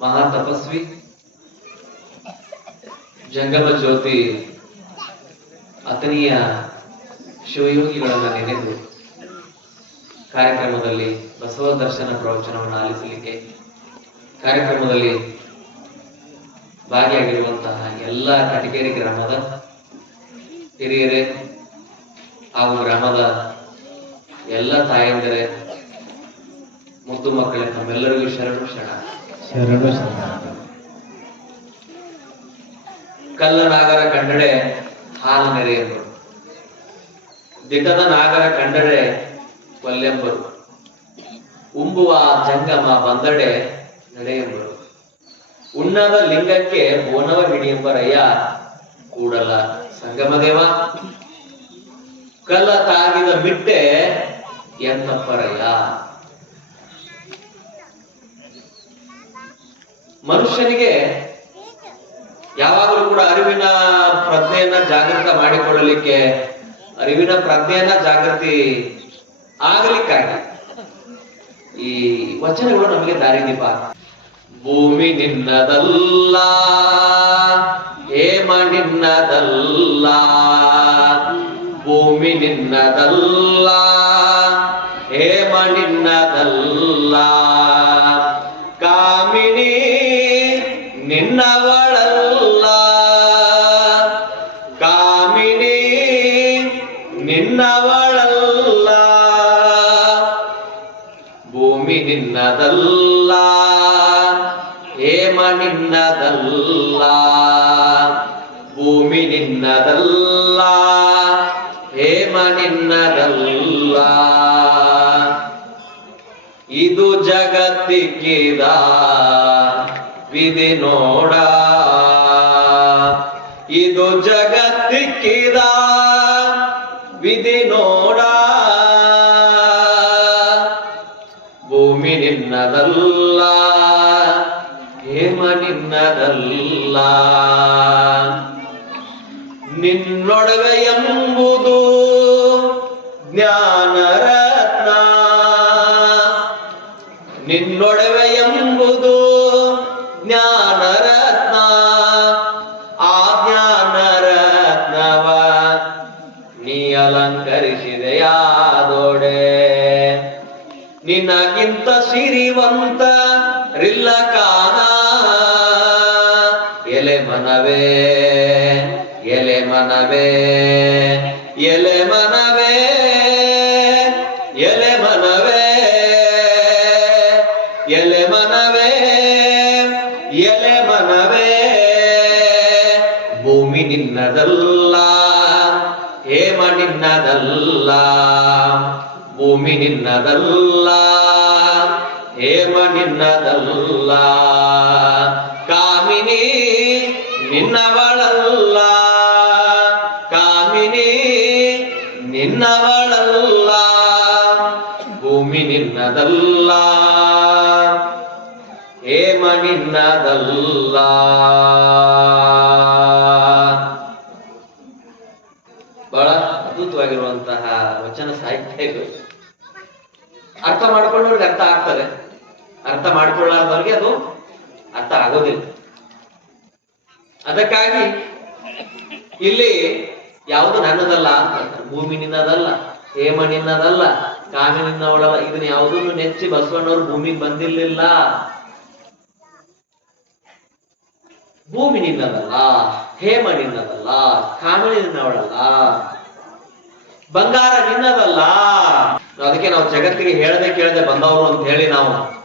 ಮಹಾ ತಪಸ್ವಿ, ಜಂಗಮ ಜ್ಯೋತಿ ಅತನಿಯ ಶಿವಯೋಗಿಗಳನ್ನ ನೆನೆದು ಕಾರ್ಯಕ್ರಮದಲ್ಲಿ ಬಸವ ದರ್ಶನ ಪ್ರವಚನವನ್ನು ಆಲಿಸಲಿಕ್ಕೆ ಕಾರ್ಯಕ್ರಮದಲ್ಲಿ ಭಾಗಿಯಾಗಿರುವಂತಹ ಎಲ್ಲ ಕಟಗೇರಿ ಗ್ರಾಮದ ಹಿರಿಯರೇ ಹಾಗೂ ಗ್ರಾಮದ ಎಲ್ಲ ತಾಯಂದಿರೇ ಮುದ್ದು ಮಕ್ಕಳೇ ತಮ್ಮೆಲ್ಲರಿಗೂ ಶರಣು ಶರಣ. ಶರಣು ಶರಣ. ಕಲ್ಲ ನಾಗರ ಕಂಡಡೆ ಹಾಲು ನೆರೆಯರು ದಿಟದ ನಾಗರ ಕಂಡಡೆ ಕೊಲ್ಲೆಂಬರು. ಉಂಬುವ ಜಂಗಮ ಬಂದಡೆ ನಡೆಯೆಂಬರು. ಉಣ್ಣದ ಲಿಂಗಕ್ಕೆ ಬೋನವ ಹಿಡಿಯೆಂಬರಯ್ಯ ಕೂಡಲ ಸಂಗಮದೇವ ಕಲ್ಲ ತಾಗಿದ ಮಿಟ್ಟೆ ಎಂತಪ್ಪರಯ್ಯ. ಮನುಷ್ಯನಿಗೆ ಯಾವಾಗಲೂ ಕೂಡ ಅರಿವಿನ ಪ್ರಜ್ಞೆಯನ್ನ ಜಾಗೃತ ಮಾಡಿಕೊಳ್ಳಲಿಕ್ಕೆ, ಅರಿವಿನ ಪ್ರಜ್ಞೆಯನ್ನ ಜಾಗೃತಿ ಆಗಲಿಕ್ಕಾಗಿ ಈ ವಚನಗಳು ನಮಗೆ ದಾರಿದೀಪ. ಭೂಮಿ ನಿನ್ನದಲ್ಲ, ಹೇಮ ನಿನ್ನದಲ್ಲ, ಭೂಮಿ ನಿನ್ನದಲ್ಲ, ಹೇಮ ನಿನ್ನದಲ್ಲ. ನಿನ್ನದಲ್ಲ, ಹೇಮ ನಿನ್ನದಲ್ಲ, ಭೂಮಿ ನಿನ್ನದಲ್ಲ, ಹೇಮ ನಿನ್ನದಲ್ಲ. ಇದು ಜಗತ್ತಿಕ್ಕಿದ ವಿಧಿ ನೋಡ, ಇದು ಜಗತ್ತಿಕ್ಕಿದ ವಿಧಿ ನೋಡ. ನಿನ್ನದಲ್ಲ ಹೇಮ ನಿನ್ನದಲ್ಲ. ನಿನ್ನೊಡವೆ ಎಂಬುದು ಜ್ಞಾನರತ್ನ ಮನವೇ ಎಲೆ ಮನವೇ ಎಲೆ ಮನವೇ ಎಲೆ ಮನವೇ ಭೂಮಿ ನಿನ್ನದಲ್ಲ, ಹೇಮ ನಿನ್ನದಲ್ಲ, ಭೂಮಿ ನಿನ್ನದಲ್ಲ. ಕಾಮಿನಿ ನಿನ್ನವಳಲ್ಲ, ಕಾಮಿನಿ ನಿನ್ನವಳಲ್ಲ, ಭೂಮಿ ನಿನ್ನದಲ್ಲ, ಹೇಮ ನಿನ್ನದಲ್ಲ. ಬಹಳ ಅದ್ಭುತವಾಗಿರುವಂತಹ ವಚನ ಸಾಹಿತ್ಯ ಇದು. ಅರ್ಥ ಮಾಡ್ಕೊಂಡವ್ರಿಗೆ ಅರ್ಥ ಆಗ್ತದೆ. ಅರ್ಥ ಮಾಡ್ಕೊಳ್ಳಾರ್ದವ್ರಿಗೆ ಅದು ಅರ್ಥ ಆಗೋದಿಲ್ಲ. ಅದಕ್ಕಾಗಿ ಇಲ್ಲಿ ಯಾವುದು ನನ್ನದಲ್ಲ? ಅಂತ. ಭೂಮಿ ನಿನ್ನದಲ್ಲ ಹೇಮ ನಿನ್ನದಲ್ಲ ಕಾಮಿ ನಿನ್ನವಳಲ್ಲ ಇದನ್ನ ಯಾವುದನ್ನು ನೆಚ್ಚಿ ಬಸವಣ್ಣವ್ರು ಭೂಮಿಗೆ ಬಂದಿರ್ಲಿಲ್ಲ? ಭೂಮಿ ನಿನ್ನದಲ್ಲ ಹೇಮ ನಿನ್ನದಲ್ಲ ಕಾಮಿನಿ ನಿನ್ನವಳಲ್ಲ ಬಂಗಾರ ನಿನ್ನದಲ್ಲ ಅದಕ್ಕೆ ನಾವು ಜಗತ್ತಿಗೆ ಹೇಳದೆ ಕೇಳದೆ ಬಂದವರು ಅಂತ ಹೇಳಿ ನಾವು.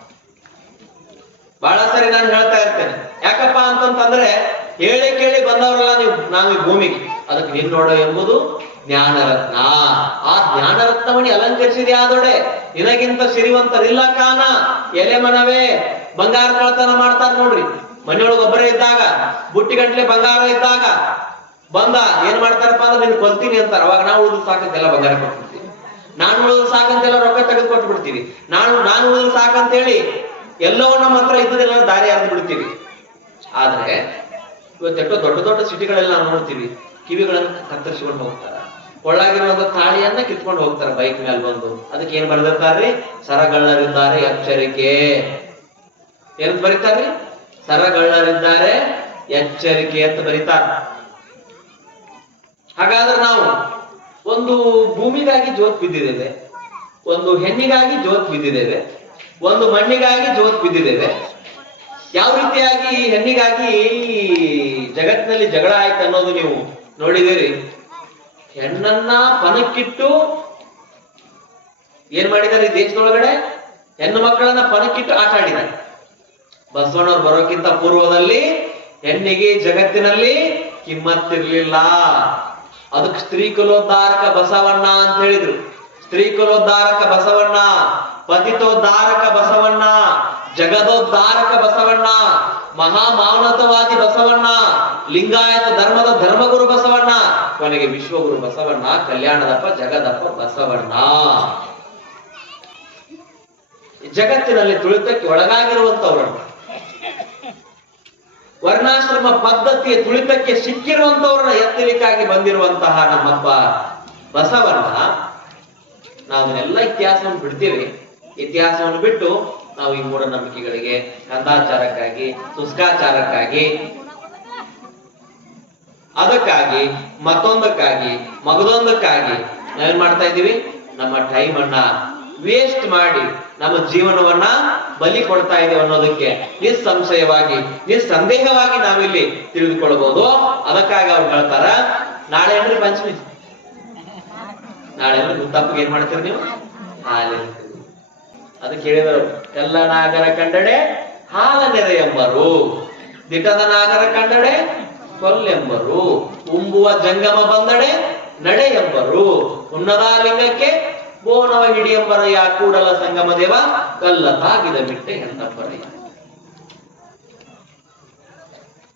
ಬಹಳ ಸರಿ ನಾನು ಹೇಳ್ತಾ ಇರ್ತೇನೆ. ಯಾಕಪ್ಪ ಅಂತಂತಂದ್ರೆ, ಹೇಳಿ ಕೇಳಿ ಬಂದವರಲ್ಲ. ನಾವು ಈ ಭೂಮಿಗೆ ಅದಕ್ಕೆ ನಿನ್ನೋಡ ಎಂಬುದು ಜ್ಞಾನರತ್ನ. ಆ ಜ್ಞಾನರತ್ನವಣಿ ಅಲಂಕರಿಸಿದೆ ಆದೊಡೆ ನಿನಗಿಂತ ಸಿರಿವಂತರಿಲ್ಲ ಕಾನ. ಎಲೆ ಮನವೇ, ಬಂಗಾರ ಕಳ್ತನ ಮಾಡ್ತಾರ ನೋಡ್ರಿ. ಮನೆಯೊಳಗೆ ಒಬ್ಬರೇ ಇದ್ದಾಗ, ಬುಟ್ಟಿ ಗಂಟ್ಲೆ ಬಂಗಾರ ಇದ್ದಾಗ, ಬಂದ, ಏನ್ ಮಾಡ್ತಾರಪ್ಪ ಅಂದ್ರೆ ನೀನ್ ಕೊಲ್ತೀನಿ ಅಂತಾರ. ಅವಾಗ ನಾವು ಉಳಿದು ಸಾಕಂತೆಲ್ಲ ಬಂಗಾರ ಕೊಟ್ಬಿಡ್ತೀವಿ ನಾನು ಉಳಿದು ಸಾಕಂತೆಲ್ಲ ರೊಕ್ಕ ತೆಗೆದು ಕೊಟ್ಬಿಡ್ತೀವಿ. ನಾನು ನಾನು ಉಳಿದು ಸಾಕಂತೇಳಿ ಎಲ್ಲವೂ ನಮ್ಮ ಹತ್ರ ಇದ್ದದೆಲ್ಲ ದಾರಿ ಹರಿದು ಬಿಡ್ತೀವಿ. ಆದ್ರೆ ಇವತ್ತೆಷ್ಟೋ ದೊಡ್ಡ ದೊಡ್ಡ ಸಿಟಿಗಳೆಲ್ಲ ನಾವು ನೋಡ್ತೀವಿ. ಕಿವಿಗಳನ್ನ ಕತ್ತರಿಸಿಕೊಂಡು ಹೋಗ್ತಾರ. ಒಳಗಿರುವಂತ ತಾಳಿಯನ್ನ ಕಿತ್ಕೊಂಡು ಹೋಗ್ತಾರ ಬೈಕ್ ಮೇಲೆ ಬಂದು. ಅದಕ್ಕೆ ಏನ್ ಬರೆದಿರ್ತಾರ್ರಿ? ಸರಗಳ್ಳರಿದ್ದಾರೆ ಎಚ್ಚರಿಕೆ. ಏನ್ ಬರೀತಾರ್ರಿ? ಸರಗಳ್ಳರಿದ್ದಾರೆ ಎಚ್ಚರಿಕೆ ಅಂತ ಬರೀತಾರ. ಹಾಗಾದ್ರೆ ನಾವು ಒಂದು ಭೂಮಿಗಾಗಿ ಜೋತ್ ಬಿದ್ದಿದ್ದೇವೆ. ಒಂದು ಹೆಣ್ಣಿಗಾಗಿ ಜೋತ್ ಬಿದ್ದಿದ್ದೇವೆ. ಒಂದು ಮಣ್ಣಿಗಾಗಿ ಜೋತ್ ಬಿದ್ದಿದ್ದೇವೆ. ಯಾವ ರೀತಿಯಾಗಿ ಹೆಣ್ಣಿಗಾಗಿ ಜಗತ್ತಿನಲ್ಲಿ ಜಗಳ ಆಯ್ತು ಅನ್ನೋದು ನೀವು ನೋಡಿದಿರಿ ಹೆಣ್ಣನ್ನ ಪಣಕ್ಕಿಟ್ಟು ಏನ್ ಮಾಡಿದ್ದಾರೆ ಈ ದೇಶದೊಳಗಡೆ? ಹೆಣ್ಣು ಮಕ್ಕಳನ್ನ ಪಣಕ್ಕಿಟ್ಟು ಆಟ ಆಡಿದ್ದಾರೆ. ಬಸವಣ್ಣವ್ರು ಬರೋಕ್ಕಿಂತ ಪೂರ್ವದಲ್ಲಿ ಹೆಣ್ಣಿಗೆ ಜಗತ್ತಿನಲ್ಲಿ ಕಿಮ್ಮತ್ತಿರ್ಲಿಲ್ಲ. ಅದಕ್ಕೆ ಸ್ತ್ರೀ ಕುಲೋದ್ಧಾರಕ ಬಸವಣ್ಣ ಅಂತ ಹೇಳಿದ್ರು. ಸ್ತ್ರೀ ಕುಲೋದ್ಧಾರಕ ಬಸವಣ್ಣ, ಪತಿತೋದ್ಧಾರಕ ಬಸವಣ್ಣ, ಜಗದೋದ್ಧಾರಕ ಬಸವಣ್ಣ ಮಹಾಮಾನವತವಾದಿ ಬಸವಣ್ಣ, ಲಿಂಗಾಯತ ಧರ್ಮದ ಧರ್ಮಗುರು ಬಸವಣ್ಣ, ಕೊನೆಗೆ ವಿಶ್ವಗುರು ಬಸವಣ್ಣ, ಕಲ್ಯಾಣದಪ್ಪ, ಜಗದಪ್ಪ ಬಸವಣ್ಣ. ಜಗತ್ತಿನಲ್ಲಿ ತುಳಿತಕ್ಕೆ ಒಳಗಾಗಿರುವಂತವ್ರನ್ನು ವರ್ಣಾಶ್ರಮ ಪದ್ಧತಿಯ ತುಳಿತಕ್ಕೆ ಸಿಕ್ಕಿರುವಂತವ್ರನ್ನ ಎತ್ತಲಿಕ್ಕಾಗಿ ಬಂದಿರುವಂತಹ ನಮ್ಮಪ್ಪ ಬಸವಣ್ಣ ನಾವು ಅದನ್ನೆಲ್ಲ ಇತಿಹಾಸವನ್ನು ಬಿಡ್ತೀವಿ. ಇತಿಹಾಸವನ್ನು ಬಿಟ್ಟು ನಾವು ಈ ಮೂಢನಂಬಿಕೆಗಳಿಗೆ ಕಂದಾಚಾರಕ್ಕಾಗಿ ಶುಷ್ಕಾಚಾರಕ್ಕಾಗಿ, ಅದಕ್ಕಾಗಿ, ಮತ್ತೊಂದಕ್ಕಾಗಿ, ಮಗದೊಂದಕ್ಕಾಗಿ ನಾವೇನ್ ಮಾಡ್ತಾ ಇದ್ದೀವಿ? ನಮ್ಮ ಟೈಮ್ ಅನ್ನ ವೇಸ್ಟ್ ಮಾಡಿ, ನಮ್ಮ ಜೀವನವನ್ನ ಬಲಿ ಕೊಡ್ತಾ ಇದ್ದೇವೆ ಅನ್ನೋದಕ್ಕೆ ನಿಸ್ಸಂಶಯವಾಗಿ, ನಿಸ್ಸಂದೇಹವಾಗಿ ನಾವಿಲ್ಲಿ ತಿಳಿದುಕೊಳ್ಳಬಹುದು. ಅದಕ್ಕಾಗಿ ಅವ್ರು ಹೇಳ್ತಾರ, ನಾಳೆ ಏನ್ರಿ ಪಂಚಮಿ? ನಾಳೆ ತಪ್ಪಿಗೆ ಏನ್ ಮಾಡ್ತೀರಿ ನೀವು? ಹಾಲು ಅದಕ್ಕೆ ಕೇಳಿದರು ಎಲ್ಲ ನಾಗರ ಕಂಡಡೆ ಹಾಲ ಎಂಬರು. ದಿಟದ ನಾಗರ ಕಂಡಡೆ ಕೊಲ್ಲೆಂಬರು ಉಂಬುವ ಜಂಗಮ ಬಂದಡೆ ನಡೆ ಎಂಬರು. ಉನ್ನದ ಲಿಂಗಕ್ಕೆ ಬೋನವ ಹಿಡಿಯಂಬರಯ್ಯ ಕೂಡಲ ಸಂಗಮ ದೇವ ಕಲ್ಲ ತಾಗಿದ ಬಿಟ್ಟೆ ಎಂದಬ್ಬರ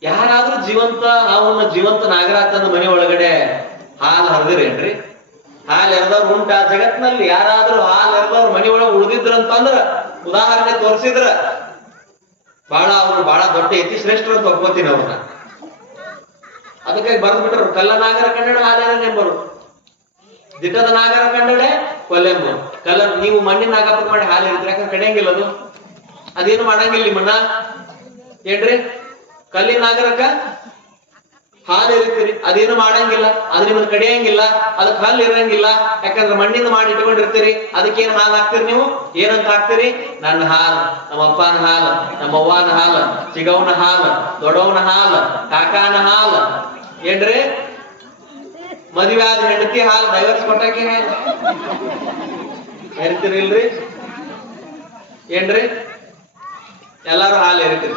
ಯಾರಾದ್ರೂ ಜೀವಂತ ಅವನ್ನ ಜೀವಂತ ನಾಗರಾತನ ಮನೆ ಒಳಗಡೆ ಹಾಲು ಹರಿದಿರೇನ್ರಿ? ಹಾಲು ಎರೆದವ್ರು ಉಂಟ ಜಗತ್ನಲ್ಲಿ. ಯಾರಾದ್ರೂ ಹಾಲು ಎರೆದವ್ರ ಮನೆ ಒಳಗೆ ಉಳಿದಿದ್ರಂತಂದ್ರ ಉದಾಹರಣೆ ತೋರಿಸಿದ್ರ ಬಹಳ ಅವ್ರು ಬಹಳ ದೊಡ್ಡ ಯತಿ ಶ್ರೇಷ್ಠರು ಅಂತ ಒಪ್ಕೋತೀನಿ ಅವ್ರನ್ನ. ಅದಕ್ಕಾಗಿ ಬರ್ದ್ಬಿಟ್ರು. ಕಲ್ಲನಾಗರ ಕಲ್ಲ ನಾಗರ ಕನ್ನಡ ಹಾಲೆಂಬರು ದಿಟ್ಟದ ನಾಗರ ಕಂಡಡೆ ಕೊಲ್ಲೆಂಬರು. ಕಲ್ಲ ನೀವು ಮಣ್ಣಿನ ನಾಗಪ್ಪ ಮಾಡಿ ಹಾಲು ಇರ್ತೀರಿ. ಯಾಕಂದ್ರೆ ಕಡಿಯಂಗಿಲ್ಲ ಅದು. ಅದೇನು ಮಾಡಂಗಿಲ್ಲ ನಿಮ್ಮನ್ನ? ಏನ್ರಿ? ಕಲ್ಲಿನ ನಾಗರಕ್ಕ ಹಾಲು ಎರಿತೀರಿ ಅದೇನು ಮಾಡಂಗಿಲ್ಲ ಅದು ನಿಮ್ಮನ್ನ ಕಡಿಯಂಗಿಲ್ಲ ಅದಕ್ಕೆ ಹಲ್ಲು ಇರಂಗಿಲ್ಲ. ಯಾಕಂದ್ರೆ ಮಣ್ಣಿಂದ ಮಾಡಿ ಇಟ್ಕೊಂಡಿರ್ತೀರಿ, ಅದಕ್ಕೇನ್ ಹಾಲು ಹಾಕ್ತೀರಿ ನೀವು? ಏನಂತ ಹಾಕ್ತೀರಿ? ನನ್ನ ಹಾಲು, ನಮ್ಮ ಅಪ್ಪನ ಹಾಲು, ನಮ್ಮ ಅವ್ವನ ಹಾಲು, ಚಿಗವನ ಹಾಲು, ದೊಡ್ಡವನ ಹಾಲು, ಕಾಕಾನ ಹಾಲು. ಏನ್ರಿ? ಮದುವೆ ಆದ ಹೆಂಡತಿ ಹಾಲು ಡೈವರ್ಸ್ ಕೊಟ್ಟಾಕೆ ಹೇಳ್ತೀರಿ ಇಲ್ರಿ? ಏನ್ರಿ? ಎಲ್ಲಾರು ಹಾಲು ಎರಿತೀರಿ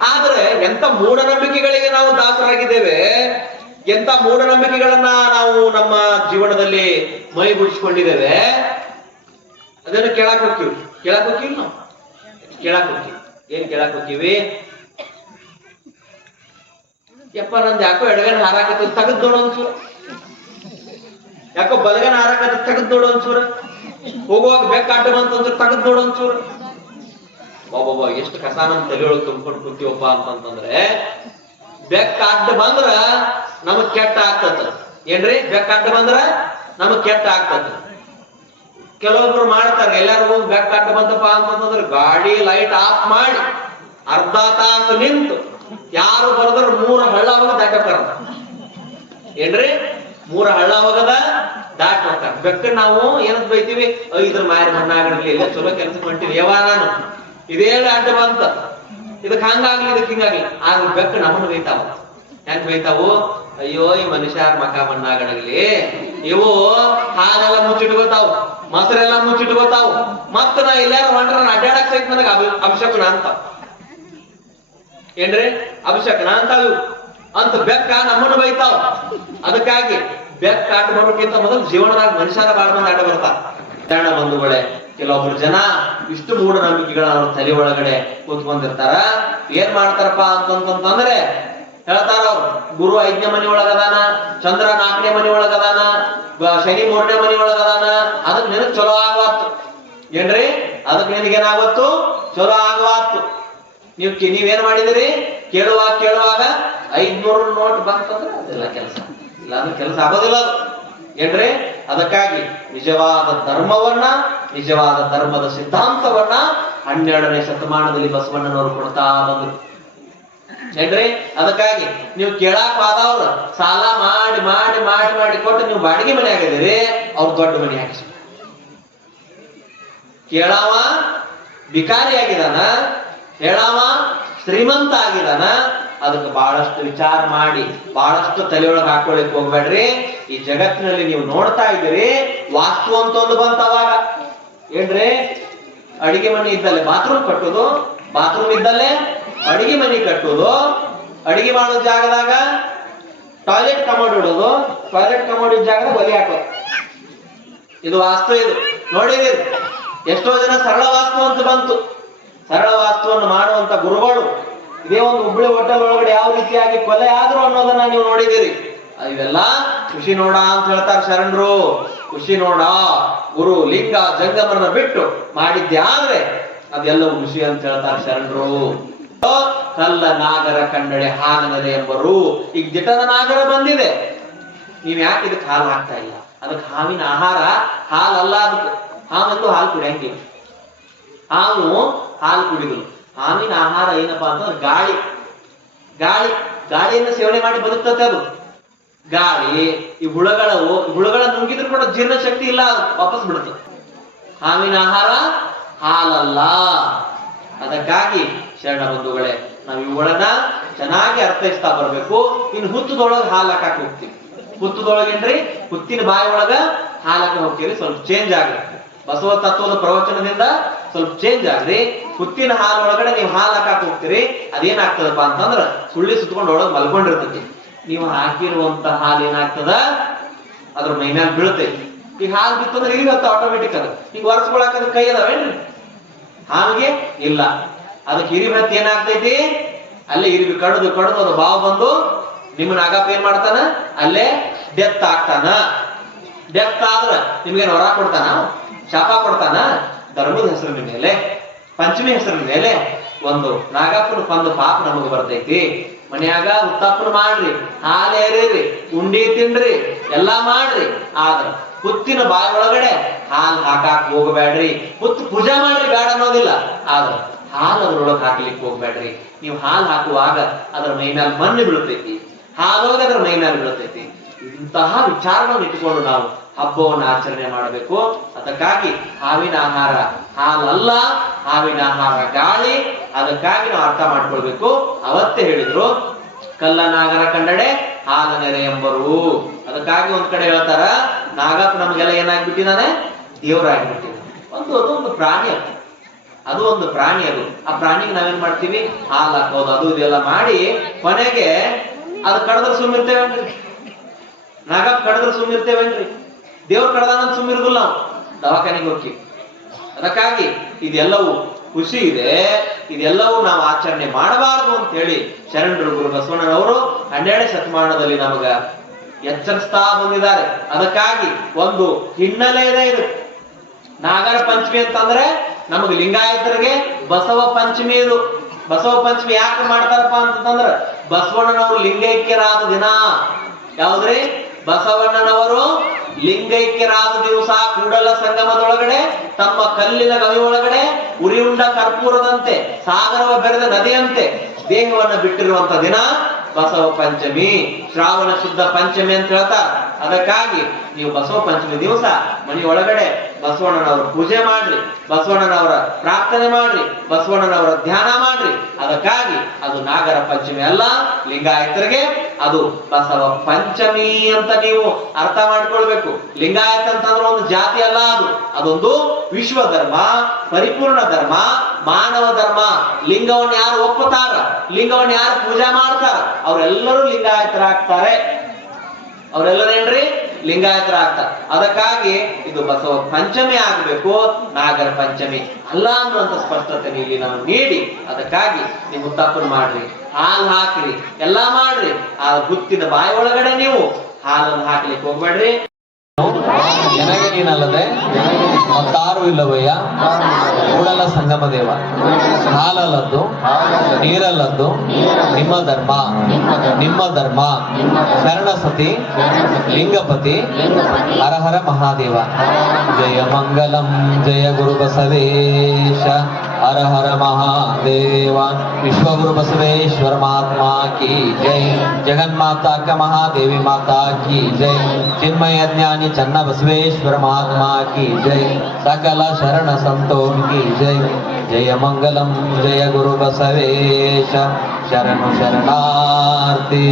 ಆದ್ರೆ ಎಂತ ಮೂಢನಂಬಿಕೆಗಳಿಗೆ ನಾವು ದಾಸರಾಗಿದ್ದೇವೆ ಎಂತ ಮೂಢನಂಬಿಕೆಗಳನ್ನ ನಾವು ನಮ್ಮ ಜೀವನದಲ್ಲಿ ಮೈಗೂಡಿಸಿಕೊಂಡಿದ್ದೇವೆ, ಅದನ್ನು ಕೇಳಾಕ್ ಹೋಗ್ತೀವಿ. ಕೇಳಾಕ್ ಹೋಗ್ತೀವಿ ನಾವು? ಕೇಳಾಕ್ ಹೋಗ್ತೀವಿ. ಏನ್ ಕೇಳಾಕ್ ಹೋಗ್ತೀವಿ? ಯಪ್ಪ, ನಂದು ಯಾಕೋ ಎಡಗನ್ ಹಾರಾಕತ್ತ ತೆಗೆದ್ ನೋಡು ಒಂಚೂರು. ಯಾಕೋ ಬಲಗನ್ ಹಾರಾಕತ್ತ ತೆಗೆದ್ ನೋಡು ಒಂಚೂರು. ಹೋಗುವಾಗ ಬೆಕ್ಕ ಅಡ್ಡ ಬಂತಂದ್ರೆ ತೆಗೆದ್ ನೋಡು ಒಂಚೂರು. ಒಬ್ಬೊಬ್ಬ ಎಷ್ಟು ಕಸ ನಮ್ ತಲೆಯೊಳಗೆ ತುಂಬಿಕೊಂಡು ಕೂತೀವಪ್ಪ ಅಂತಂತಂದ್ರೆ ಬೆಕ್ಕ ಅಡ್ಡ ಬಂದ್ರ ನಮಗ್ ಕೆಟ್ಟ ಆಗ್ತದ. ಏನ್ರಿ? ಬೆಕ್ಕ ಅಡ್ಡ ಬಂದ್ರ ನಮಗ್ ಕೆಟ್ಟ ಆಗ್ತದ. ಕೆಲವೊಬ್ರು ಮಾಡ್ತಾರೆ ಎಲ್ಲಾರು ಬೆಕ್ಕ ಅಡ್ಡ ಬಂತಪ್ಪ ಅಂತಂದ್ರೆ ಗಾಡಿ ಲೈಟ್ ಆಫ್ ಮಾಡಿ ಅರ್ಧ ತಾಸು ನಿಂತು ಯಾರು ಬರದ್ರ ಮೂರ ಹಳ್ಳ ಹೋಗಿ ದಾಟಕ್ಕಾರ ಏನ್ರಿ? ಮೂರ ಹಳ್ಳ ಹೋಗದ ದಾಟ್ ಬೆಕ್ಕ ನಾವು ಏನಂತ ಬೈತೀವಿ? ಐದ್ರ ಮಾರಿ ಮಣ್ಣಾಗಿರ್ಲಿ, ಇಲ್ಲ ಚಲೋ ಕೆಲಸ ಮಾಡ್ತೀವಿ ಯಾವ ನಾನು. ಇದೇ ಅಡ್ಡ ಬಂತ. ಇದಕ್ ಹಂಗಾಗ್ಲಿ ಇದಕ್ ಹಿಂಗಾಗ್ಲಿ ಆಗ ಬೆಕ್ಕ ನಮ್ಮನ್ನ ಬೈತಾವ ಹೆಂಗ್ ಬೈತಾವು ಅಯ್ಯೋ, ಈ ಮನುಷ್ಯರ ಮಕ ಮಣ್ಣಾಗಡಗ್ಲಿ. ಇವು ಹಾಲೆಲ್ಲ ಮುಚ್ಚಿಟ್ಕೋತಾವು, ಮೊಸರೆಲ್ಲ ಮುಚ್ಚಿಟ್ಕೋತಾವು. ಮತ್ತ ನಾ ಇಲ್ಲಾರ ಹೊಂಟ್ರ ಅಡ್ಡಾಡಕ್ ಸಹಿತ ನನಗ ಅಭಿಷೇಕನ ಅಂತ. ಏನ್ರಿ? ಅಭಿಷೇಕನ ಅಂತಾವು ಅಂತ ಬೆಕ್ಕ ನಮ್ಮನ್ನ ಬೈತಾವ. ಅದಕ್ಕಾಗಿ ಬೆಕ್ಕ ಆಟ ಮಾಡೋಕ್ಕಿಂತ ಮೊದಲು ಜೀವನದಾಗ ಮನುಷ್ಯರ ಬಾಳ ಮಂದಿ ಆಟ ಬರ್ತಾರ ಬಂಧುಗಳೇ ಕೆಲವೊಬ್ರು ಜನ ಇಷ್ಟು ಮೂಢನಂಬಿಕೆಗಳ ಅವ್ರ ತಲೆ ಒಳಗಡೆ ಕೂತ್ಕೊಂಡಿರ್ತಾರ. ಏನ್ ಮಾಡ್ತಾರಪ್ಪ ಅಂತಂತಂದ್ರೆ ಹೇಳ್ತಾರ ಅವ್ರು, ಗುರು ಐದನೇ ಮನೆ ಒಳಗದಾನ, ಚಂದ್ರ ನಾಲ್ಕನೇ ಮನೆ ಒಳಗದಾನ ಶನಿ ಮೂರನೇ ಮನೆ ಒಳಗದಾನ ಅದಕ್ ನಿನಗ್ ಚಲೋ ಆಗವಾತ್ತು ಏನ್ರಿ? ಅದಕ್ ನಿನಗೇನಾಗತ್ತು ಚಲೋ ಆಗವಾತ್ತು ನೀವು ನೀವೇನ್ ಮಾಡಿದಿರಿ? ಕೇಳುವಾಗ ಕೇಳುವಾಗ ಐದ್ನೂರು ನೋಟ್ ಬಂತಂದ್ರೆ ಅದೆಲ್ಲ ಕೆಲಸ. ಇಲ್ಲ ಅಂದ್ರೆ ಕೆಲಸ ಆಗೋದಿಲ್ಲ ಅದು. ಏನ್ರಿ? ಅದಕ್ಕಾಗಿ ನಿಜವಾದ ಧರ್ಮವನ್ನ, ನಿಜವಾದ ಧರ್ಮದ ಸಿದ್ಧಾಂತವನ್ನ ಹನ್ನೆರಡನೇ ಶತಮಾನದಲ್ಲಿ ಬಸವಣ್ಣನವರು ಕೊಡ್ತಾ ಬಂದ್ರು. ಏನ್ರಿ? ಅದಕ್ಕಾಗಿ ನೀವು ಕೇಳಾಕ್ ಆದವ್ರು ಸಾಲ ಮಾಡಿ ಮಾಡಿ ಮಾಡಿ ಮಾಡಿ ಕೊಟ್ಟು ನೀವು ಬಾಡಿಗೆ ಮನೆ ಆಗಿದ್ದೀರಿ, ಅವ್ರು ದೊಡ್ಡ ಮನೆ ಹಾಕಿಸಿ ಕೇಳಾವ? ಬಿಕಾರಿ ಆಗಿದಾನ ಹೇಳಾವ? ಶ್ರೀಮಂತ ಆಗಿದಾನ ಅದಕ್ಕೆ ಬಹಳಷ್ಟು ವಿಚಾರ ಮಾಡಿ, ಬಹಳಷ್ಟು ತಲೆಯೊಳಗೆ ಹಾಕೊಳ್ಳಿಕ್ ಹೋಗ್ಬೇಡ್ರಿ. ಈ ಜಗತ್ತಿನಲ್ಲಿ ನೀವು ನೋಡ್ತಾ ಇದ್ದೀರಿ, ವಾಸ್ತು ಅಂತ ಒಂದು ಬಂತ ಅವಾಗ. ಏನ್ರಿ? ಅಡಿಗೆ ಮನೆ ಇದ್ದಲ್ಲೇ ಬಾತ್ರೂಮ್ ಕಟ್ಟೋದು? ಬಾತ್ರೂಮ್ ಇದ್ದಲ್ಲೇ ಅಡಿಗೆ ಮನೆ ಕಟ್ಟೋದು? ಅಡಿಗೆ ಮಾಡೋ ಜಾಗದಾಗ ಟಾಯ್ಲೆಟ್ ಕಮೋಡ್ ಇಡೋದು? ಟಾಯ್ಲೆಟ್ ಕಮೋಡ್ ಇದ್ದ ಜಾಗದಾಗ ಒಲೆ ಹಾಕೋದು. ಇದು ವಾಸ್ತು ಇದು. ನೋಡಿದಿರಿ ಎಷ್ಟೋ ಜನ ಸರಳ ವಾಸ್ತು ಅಂತ ಬಂತು. ಸರಳ ವಾಸ್ತುವನ್ನು ಮಾಡುವಂತ ಗುರುಗಳು ಇದೇ ಒಂದು ಹುಬ್ಬಳ್ಳಿ ಹೋಟೆಲ್ ಒಳಗಡೆ ಯಾವ ರೀತಿಯಾಗಿ ಕೊಲೆ ಆದ್ರು ಅನ್ನೋದನ್ನ ನೀವು ನೋಡಿದಿರಿ ಇವೆಲ್ಲ ಖುಷಿ ನೋಡ ಅಂತ ಹೇಳ್ತಾರೆ ಶರಣರು. ಖುಷಿ ನೋಡ. ಗುರು ಲಿಂಗ ಜಂಗಮರನ್ನ ಬಿಟ್ಟು ಮಾಡಿದ್ದೆ ಆದ್ರೆ ಅದೆಲ್ಲವೂ ಖುಷಿ ಅಂತ ಹೇಳ್ತಾರೆ ಶರಣರು. ಕಲ್ಲ ನಾಗರ ಕನ್ನಡೆ ಹಾನನರೆ ಎಂಬರು ಈಗ ದಿಟದ ನಾಗರ ಬಂದಿದೆ. ನೀವ್ ಯಾಕೆ ಇದಕ್ಕೆ ಹಾಲು ಹಾಕ್ತಾ ಇಲ್ಲ? ಅದಕ್ಕೆ ಹಾವಿನ ಆಹಾರ, ಹಾಲಲ್ಲ ಅದಕ್ಕೆ ಹಾವಂತೂ ಹಾಲು ಕುಡಿಯಂಗಿಲ್ಲ. ಹಾವು ಹಾಲು ಕುಡಿಗಳು ಹಾವಿನ ಆಹಾರ ಏನಪ್ಪಾ ಅಂತಂದ್ರೆ ಗಾಳಿ. ಗಾಳಿ, ಗಾಳಿಯನ್ನು ಸೇವನೆ ಮಾಡಿ ಬದುಕ್ತತೆ ಅದು. ಗಾಳಿ, ಈ ಹುಳಗಳ ಹುಳಗಳ ನುಂಗಿದ್ರು ಕೂಡ ಜೀರ್ಣ ಶಕ್ತಿ ಇಲ್ಲ ವಾಪಸ್ ಬಿಡುತ್ತೆ. ಹಾವಿನ ಆಹಾರ ಹಾಲಲ್ಲ. ಅದಕ್ಕಾಗಿ ಶರಣ ಬಂಧುಗಳೇ, ನಾವು ಇವುಗಳನ್ನ ಚೆನ್ನಾಗಿ ಅರ್ಥೈಸ್ತಾ ಬರಬೇಕು. ಇನ್ನು ಹುತ್ತದೊಳಗೆ ಹಾಲು ಹಾಕಕ್ ಹೋಗ್ತೀವಿ. ಹುತ್ತದೊಳಗೇನ್ರಿ ಹುತ್ತಿನ ಬಾಯಿ ಒಳಗ ಹಾಲು ಹಾಕಿ ಸ್ವಲ್ಪ ಚೇಂಜ್ ಆಗುತ್ತೆ ಬಸವ ತತ್ವದ ಪ್ರವಚನದಿಂದ ಸ್ವಲ್ಪ ಚೇಂಜ್ ಆಗ್ರಿ. ಹುತ್ತಿನ ಹಾಲು ಒಳಗಡೆ ನೀವು ಹಾಲು ಹಾಕಕ್ ಹೋಗ್ತೀರಿ. ಅದೇನಾಗ್ತದಪ್ಪ ಅಂತಂದ್ರ ಸುಳ್ಳಿ ಸುತ್ಕೊಂಡು ಒಳಗ್ ಮಲ್ಕೊಂಡಿರ್ತೈತಿ. ನೀವು ಹಾಕಿರುವಂತ ಹಾಲು ಏನಾಗ್ತದ? ಅದ್ರ ಮೈಮ್ಯಾಲ ಬೀಳ್ತೈತಿ. ಈಗ ಹಾಲು ಬಿತ್ತಂದ್ರೆ ಈಗ ಆಟೋಮೆಟಿಕ್ ಅದು. ಈಗ ಒರೆಸ್ಕೊಳಕ ಕೈ ಅದಾವೇನ್ರಿ ಹಾಲ್ಗೆ ಇಲ್ಲ. ಅದಕ್ಕೆ ಹಿರಿ ಹತ್ತಿ ಏನಾಗ್ತೈತಿ? ಅಲ್ಲೇ ಇರಿಬಿ ಕಡದು ಕಡದು ಅದು ಬಾವು ಬಂದು ನಿಮ್ಮ ಆಗಪ್ಪ ಏನ್ ಮಾಡ್ತಾನ? ಅಲ್ಲೇ ಡೆತ್ ಆಗ್ತಾನ ಡೆತ್ ಆದ್ರ ನಿಮ್ಗೇನು ಹೊರ ಕೊಡ್ತಾನ? ಶಾಪ ಕೊಡ್ತಾನ? ಧರ್ಮದ ಹೆಸರಿನ ಮೇಲೆ, ಪಂಚಮಿ ಹೆಸರಿನ ಮೇಲೆ ಒಂದು ನಾಗಪ್ಪನ ಒಂದು ಪಾಪ ನಮಗೆ ಬರ್ತೈತಿ. ಮನ್ಯಾಗ ಉತ್ತಪ್ಪನ ಮಾಡ್ರಿ ಹಾಲೇರಿ ಉಂಡಿ ತಿನ್ರಿ, ಎಲ್ಲಾ ಮಾಡ್ರಿ. ಆದ್ರ ಹುತ್ತಿನ ಬಾಯಿ ಒಳಗಡೆ ಹಾಲು ಹಾಕಾಕ್ ಹೋಗಬೇಡ್ರಿ. ಹುತ್ತು ಪೂಜಾ ಮಾಡ್ರಿ ಬೇಡ ಅನ್ನೋದಿಲ್ಲ. ಆದ್ರ ಹಾಲು ಅದ್ರೊಳಗೆ ಹಾಕ್ಲಿಕ್ಕೆ ಹೋಗ್ಬೇಡ್ರಿ. ನೀವು ಹಾಲು ಹಾಕುವಾಗ ಅದರ ಮೈ ಮೇಲೆ ಮಣ್ಣು ಬೀಳ್ತೈತಿ. ಹಾಲೋಗಿ ಅದರ ಮೈ ಮೇಲೆ ಬೀಳ್ತೈತಿ. ಇಂತಹ ವಿಚಾರವನ್ನು ಇಟ್ಟುಕೊಂಡು ನಾವು ಹಬ್ಬವನ್ನು ಆಚರಣೆ ಮಾಡಬೇಕು. ಅದಕ್ಕಾಗಿ ಹಾವಿನ ಆಹಾರ, ಹಾಲಲ್ಲ, ಹಾವಿನ ಆಹಾರ ಗಾಳಿ, ಅದಕ್ಕಾಗಿ ನಾವು ಅರ್ಥ ಮಾಡ್ಕೊಳ್ಬೇಕು. ಅವತ್ತೇ ಹೇಳಿದ್ರು, ಕಲ್ಲ ನಾಗರ ಕಂಡಡೆ, ಹಾಲ ನೆರೆ ಎಂಬರು. ಅದಕ್ಕಾಗಿ ಒಂದ್ ಕಡೆ ಹೇಳ್ತಾರ, ನಾಗಪ್ಪ ನಮ್ಗೆಲ್ಲ ಏನಾಗ್ಬಿಟ್ಟಿದಾನೆ? ದೇವರಾಗ್ಬಿಟ್ಟಿದ್ದಾನೆ ಒಂದು, ಅದೊಂದು ಪ್ರಾಣಿ ಅದು. ಅದು ಒಂದು ಪ್ರಾಣಿ ಅದು. ಆ ಪ್ರಾಣಿಗೆ ನಾವೇನ್ ಮಾಡ್ತೀವಿ? ಹಾಲು ಹಾಕೋದು ಅದು ಇದೆಲ್ಲ ಮಾಡಿ ಕೊನೆಗೆ ಅದು ಕಡದ್ರೆ ಸುಮ್ಮಿರ್ತೇವೇನ್ರಿ ನಾಗಪ್ಪ ಕಡದ್ರೆ ಸುಮ್ಮಿರ್ತೇವೇನ್ರಿ ದೇವ್ರ ಕಡದಾನ ಸುಮ್ಮಿರುದಿಲ್ಲ ನಾವು ದವಾಖಾನೆಗೆ ಹೋಗಿ. ಅದಕ್ಕಾಗಿ ಇದೆಲ್ಲವೂ ಖುಷಿ ಇದೆ, ಇದೆಲ್ಲವೂ ನಾವು ಆಚರಣೆ ಮಾಡಬಾರದು ಅಂತ ಹೇಳಿ ಶರಣರು ಗುರು ಬಸವಣ್ಣನವರು ಹನ್ನೆರಡನೇ ಶತಮಾನದಲ್ಲಿ ನಮಗ ಎಚ್ಚರಿಸ್ತಾ ಬಂದಿದ್ದಾರೆ. ಅದಕ್ಕಾಗಿ ಒಂದು ಹಿನ್ನೆಲೆ ಇದೆ ಇದು. ನಾಗರ ಪಂಚಮಿ ಅಂತಂದ್ರೆ ನಮಗೆ ಲಿಂಗಾಯತರಿಗೆ ಬಸವ ಪಂಚಮಿ ಇದು. ಬಸವ ಪಂಚಮಿ ಯಾಕೆ ಮಾಡ್ತಾರಪ್ಪ ಅಂತಂದ್ರ ಬಸವಣ್ಣನವರು ಲಿಂಗೈಕ್ಯರಾದ ದಿನ. ಯಾವ್ದ್ರಿ? ಬಸವಣ್ಣನವರು ಲಿಂಗೈಕ್ಯರಾದ ದಿವಸ ಕೂಡಲ ಸಂಗಮದೊಳಗಡೆ, ತಮ್ಮ ಕಲ್ಲಿನ ಗವಿಯೊಳಗಡೆ, ಉರಿಯುಂಡ ಕರ್ಪೂರದಂತೆ, ಸಾಗರವ ಬೆರೆದ ನದಿಯಂತೆ ದೇಹವನ್ನ ಬಿಟ್ಟಿರುವಂತ ದಿನ ಬಸವ ಪಂಚಮಿ. ಶ್ರಾವಣ ಶುದ್ಧ ಪಂಚಮಿ ಅಂತ ಹೇಳ್ತಾರ. ಅದಕ್ಕಾಗಿ ನೀವು ಬಸವ ಪಂಚಮಿ ದಿವಸ ಮನೆಯೊಳಗಡೆ ಬಸವಣ್ಣನವರ ಪೂಜೆ ಮಾಡ್ರಿ, ಬಸವಣ್ಣನವರ ಪ್ರಾರ್ಥನೆ ಮಾಡ್ರಿ, ಬಸವಣ್ಣನವರ ಧ್ಯಾನ ಮಾಡ್ರಿ. ಅದಕ್ಕಾಗಿ ಅದು ನಾಗರ ಪಂಚಮಿ ಅಲ್ಲ, ಲಿಂಗಾಯತರಿಗೆ ಅದು ಬಸವ ಪಂಚಮಿ ಅಂತ ನೀವು ಅರ್ಥ ಮಾಡ್ಕೊಳ್ಬೇಕು. ಲಿಂಗಾಯತ ಅಂತಂದ್ರೆ ಒಂದು ಜಾತಿ ಅಲ್ಲ ಅದು. ಅದೊಂದು ವಿಶ್ವ ಧರ್ಮ ಪರಿಪೂರ್ಣ ಧರ್ಮ, ಮಾನವ ಧರ್ಮ. ಲಿಂಗವನ್ನು ಯಾರು ಒಪ್ಪುತ್ತಾರ? ಲಿಂಗವನ್ನು ಯಾರು ಪೂಜಾ ಮಾಡ್ತಾರ? ಅವರೆಲ್ಲರೂ ಲಿಂಗಾಯತರಾಗ್ತಾರೆ. ಅವರೆಲ್ಲರೇನ್ರಿ? ಲಿಂಗಾಯತರಾಗ್ತಾರೆ ಅದಕ್ಕಾಗಿ ಇದು ಬಸವ ಪಂಚಮಿ ಆಗಬೇಕು, ನಾಗರ ಪಂಚಮಿ ಅಲ್ಲ ಅನ್ನುವಂಥ ಸ್ಪಷ್ಟತೆ ಇಲ್ಲಿ ನಾವು ನೀಡಿ. ಅದಕ್ಕಾಗಿ ನೀವು ತಪ್ಪು ಮಾಡ್ರಿ. ಹಾಲು ಹಾಕ್ರಿ. ಎಲ್ಲಾ ಮಾಡ್ರಿ. ಆ ಹುತ್ತಿದ ಬಾಯಿ ಒಳಗಡೆ ನೀವು ಹಾಲನ್ನು ಹಾಕ್ಲಿಕ್ಕೆ ಹೋಗ್ಬೇಡ್ರಿ. ನನಗೆ ನೀನಲ್ಲದೆ ಮತ್ತಾರು ಇಲ್ಲವಯ್ಯ? ಕೂಡಲ ಸಂಗಮ ದೇವ. ಹಾಲಲ್ಲದ್ದು ನೀರಲ್ಲದ್ದು ನಿಮ್ಮ ಧರ್ಮ. ನಿಮ್ಮ ಧರ್ಮ. ಶರಣ ಸತಿ ಲಿಂಗಪತಿ ಹರಹರ ಹರ ಮಹಾದೇವ. ಜಯ ಮಂಗಲಂ, ಜಯ ಗುರು ಬಸವೇಶ. हर हर महादेव विश्वगुरु बसवेश्वर महात्मा की जय जगन्माता का महादेवी माता की जय चिन्मय ज्ञानी चन्न बसवेश्वर महात्मा की जय सकल शरण संतों की जय जय मंगलम जय गुरु बसवेश शरणु शरणार्थी